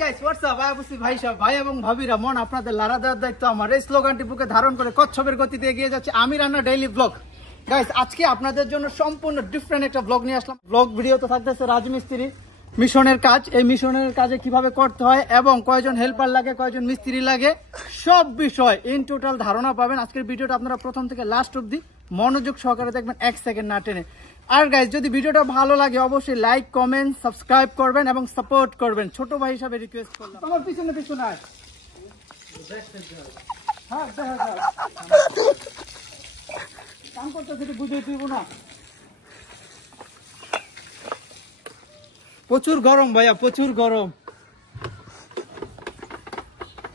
Guys WhatsApp আইবুসি ভাই সব ভাই এবং ভাবিরা মন আপনাদের লারা দেওয়ার দায়িত্ব আমার। এই স্লোগানটি বুকে ধারণ করে কচ্ছপের গতিতে এগিয়ে যাচ্ছে আমি রান্না ডেইলি ব্লগ। গাইস আজকে আপনাদের জন্য সম্পূর্ণ ডিফারেন্ট একটা ব্লগ নিয়ে আসলাম। ব্লগ ভিডিওতে থাকতেছে রাজমিস্ত্রি মিশনের কাজ, এই মিশনের কাজে কিভাবে করতে হয় এবং কয়জন হেল্পার লাগে, কয়জন মিস্ত্রি লাগে, সব বিষয় ইন টোটাল ধারণা পাবেন। আজকের ভিডিওটা আপনারা প্রথম থেকে লাস্ট অবধি মনোযোগ সহকারে দেখবেন, 1 সেকেন্ড না টেনে। আর গাইস যদি ভিডিওটা ভালো লাগে অবশ্যই লাইক কমেন্ট সাবস্ক্রাইব করবেন এবং সাপোর্ট করবেন। ছোট ভাই হিসাবে রিকোয়েস্ট করলাম। আমার পিছনে পিছনে আয়। হ্যাঁ কাম করতে বুঝে দিব না। প্রচুর গরম ভাইয়া, প্রচুর গরম,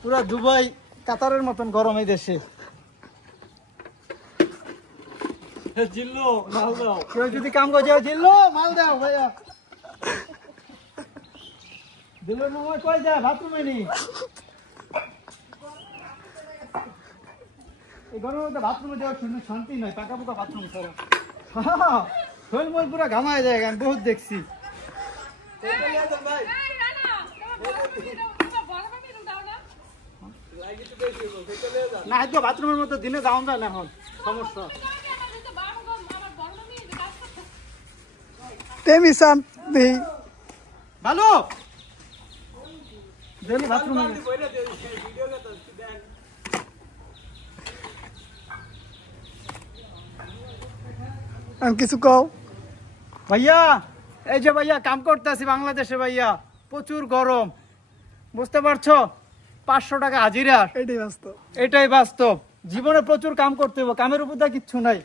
পুরা দুবাই কাতারের মতন গরম এই দেশে। জিল্লো মাল দাও, কেউ যদি কাম করে যাও জিল্লো মাল দাও ভাইয়া। দিল্লোর মামা কই যায়? বাথরুমে নি। এই গরমের মধ্যে বাথরুমে যাওয়ার শুনে শান্তি নয়, পাকা পোকা বাথরুম ছাড়া শরীর মল পুরা ঘামায় যায়, আমি বহুত দেখছি। না হয়তো বাথরুমের মধ্যে দিনে যাওয়া যায় না, এখন সমস্যা। ভালো বাথরুমে কিছু কও ভাইয়া। এই যে ভাইয়া কাম করতেছি বাংলাদেশে ভাইয়া, প্রচুর গরম, বুঝতে পারছো? 500 টাকা হাজিরা, এটাই বাস্তব। জীবনে প্রচুর কাম করতে হবে, কামের উপর দা কিচ্ছু নাই।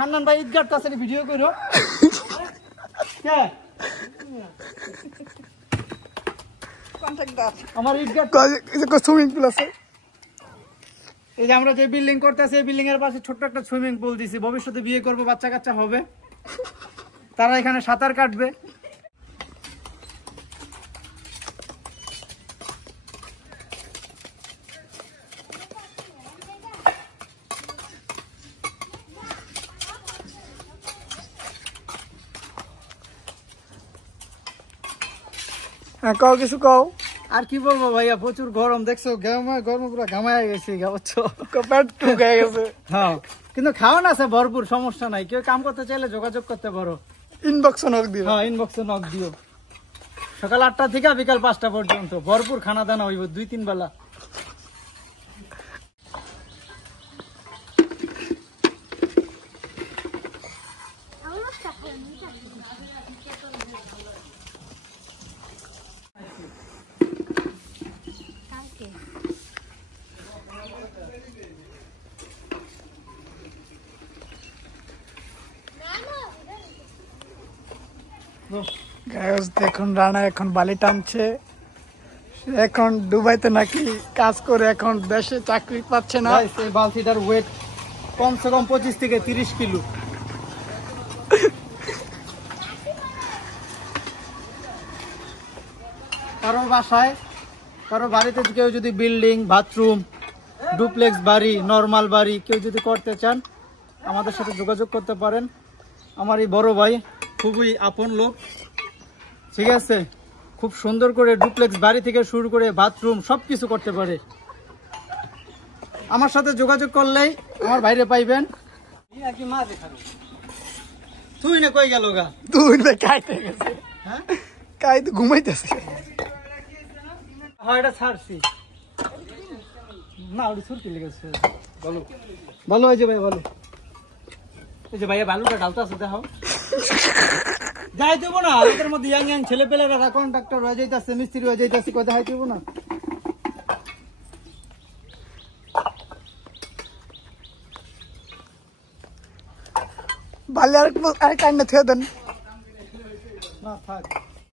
হান্নান ভাই ঈদগাহ কাছে ভিডিও করো। আমার ঈদগাহ সুইমিং পুল আছে। এই যে আমরা যে বিল্ডিং করতেছি, এই বিল্ডিং এর পাশে ছোট্ট একটা সুইমিং পুল দিছি। ভবিষ্যতে বিয়ে করবো, বাচ্চা কাচ্চা হবে, তারা এখানে সাঁতার কাটবে। কও কিছু কও। আর কি বলবো ভাইয়া, প্রচুর গরম, দেখছো গরম পুরো ঘামায় গেছে, হ্যাঁ কিন্তু খাওয়ান আছে ভরপুর, সমস্যা নাই। কেউ কাম করতে চাইলে যোগাযোগ করতে পারো, ইনবক্সে নক দিও। হ্যাঁ ইনবক্সে নক দিও। সকাল 8টা থেকে বিকাল 5টা পর্যন্ত ভরপুর খানা দানা হইব 2-3 বেলা। দেখুন রানা এখন বালি টানছে, এখন দুবাইতে নাকি কাজ করে এখন দেশে চাকরি পাচ্ছে না। এই বালতিটার ওয়েট কমসে কম 25 থেকে 30 কিলো। কারো বাসায়, কারো বাড়িতে কেউ যদি বিল্ডিং, বাথরুম, ডুপ্লেক্স বাড়ি, নর্মাল বাড়ি কেউ যদি করতে চান আমাদের সাথে যোগাযোগ করতে পারেন। আমার এই বড় ভাই খুবই আপন লোক, ঠিক আছে? খুব সুন্দর করে ডুপ্লেক্স বাড়ি থেকে শুরু করে বাথরুম সবকিছু করতে পারে। আমার সাথে যোগাযোগ করলেই আমার বাইরে পাইবেন। তুই না কই গেল গা? তুই না কাইতে গেছে। হ্যাঁ কাইতে ঘুমাইতেছে। হ্যাঁ এটা ছাড়ছি না, ওটা ছুটতে লেগেছে। বলো বলো, এই যে ভাই বলো, এই যে ভাইয়া বালুটা ঢালতে আছে, দেখো যাই দেবো না। এদের মধ্যে ইয়াং ইয়াং ছেলে পেলেরা কন্ট্রাক্টর হয়ে যাইতেছে, মিস্ত্রি হয়ে যাইতেছে, কোথায় হয় দেবো না। বালি আর কান্না থুয়ে দেন।